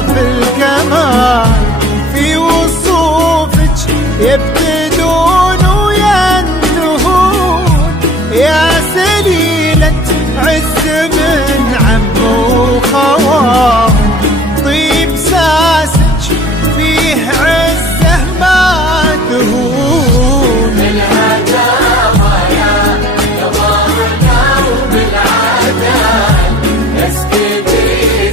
أوصاف الكمال في وصوفك يبتدون وينتهون، يا سليلة عز من عم وخوار، طيب ساسك فيه عزه ما تهون. بالهداوى يا ضارنا وبالعدال اسكبي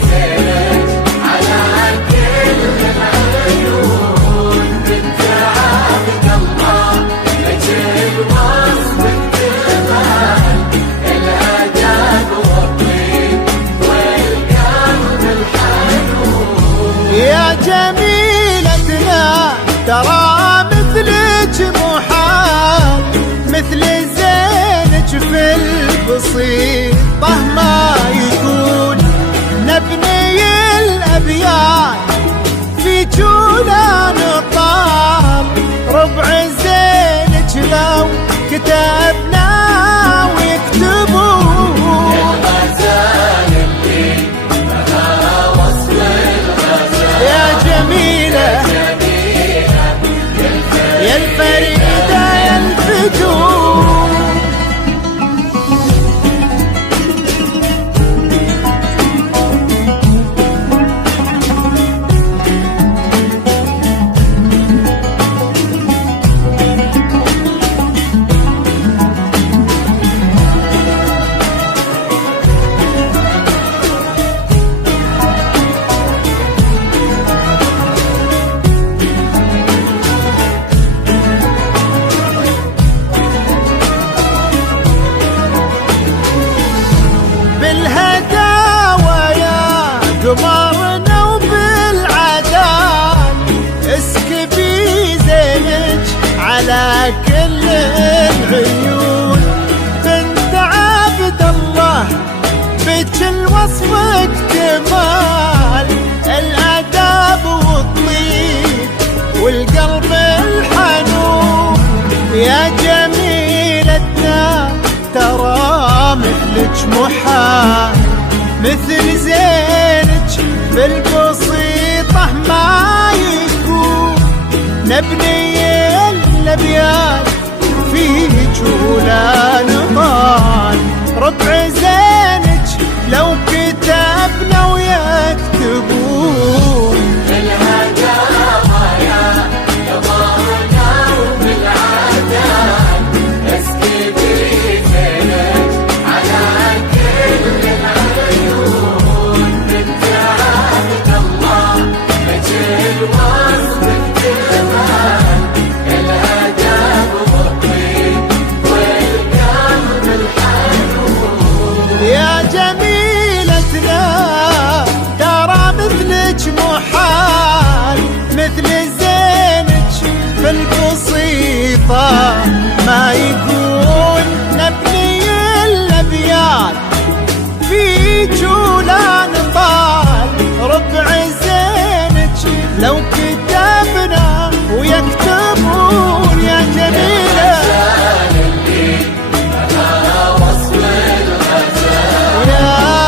زينك على كل العيون، بنت عبد الله اجل وصفك جمال الاداب والطيب والقلب الحنون. يا جميلتنا ترى مثلك محال، مثل زينك في البسيطة ما يكون، نبني الأبيات في جولان طال، ربع زينك لو كتبنا ويكتبون. الغزال اللي بها وصف الغزال يا جميلة يا الفريدة يا الفتون. بالهداوى يا قمرنا وبالعدال اسكبي زينك على كل العيون، بنت عبد الله بك الوصف اكتمال الاداب والطيب والقلب الحنون. يا جميلتنا ترى مثلك محال، مثل زينك بالبسيطة ما يكون، نبني الأبيات في جولان طال، ربع زينك لو كتبنا ويكتبون. الهداوى يا ضارنا وبالعدال اسكبي زينك على كل العيون، بنت عبد الله اجل وصفك جمال الاداب والطيب والقلب الحنون. يا جميلتنا ترى مثلك محال، مثل زينك في البسيطة ما يكون، نبني الأبيات في جولان طال، ربع زينك لو كتبنا ويكتبون. يا جميلة وصف الغزال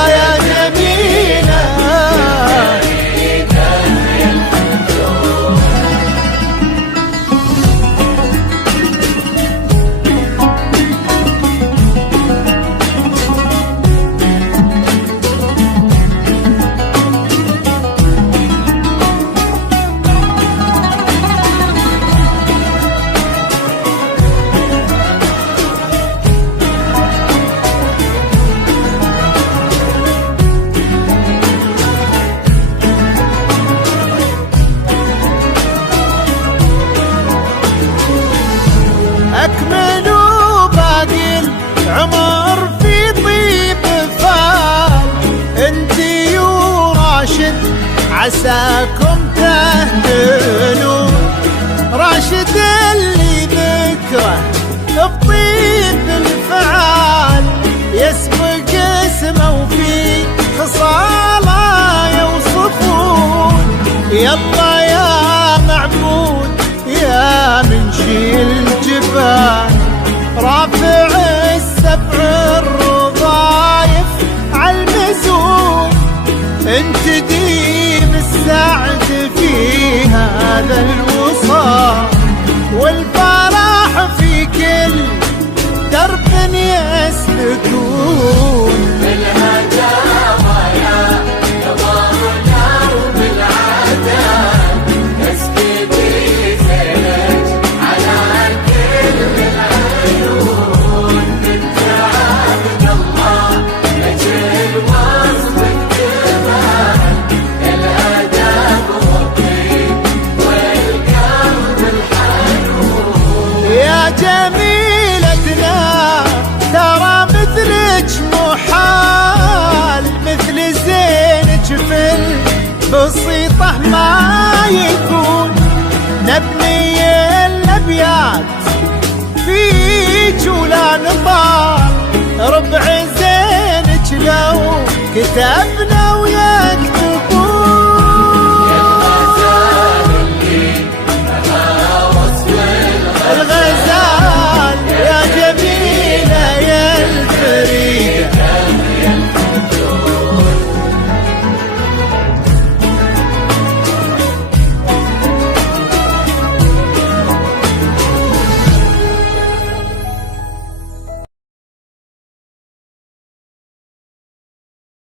يا جميلة أكملوا باقي العمر في طيب فال، انتي وراشد عساكم تهتنون، راشد اللي ذكره بطيب الفعال يسبق اسمه وفي خصاله يوصفون. يلا يا معبود يا منشي الجبال، رافع السبع الرضايف عالمزون، انت ديم الساعة تكون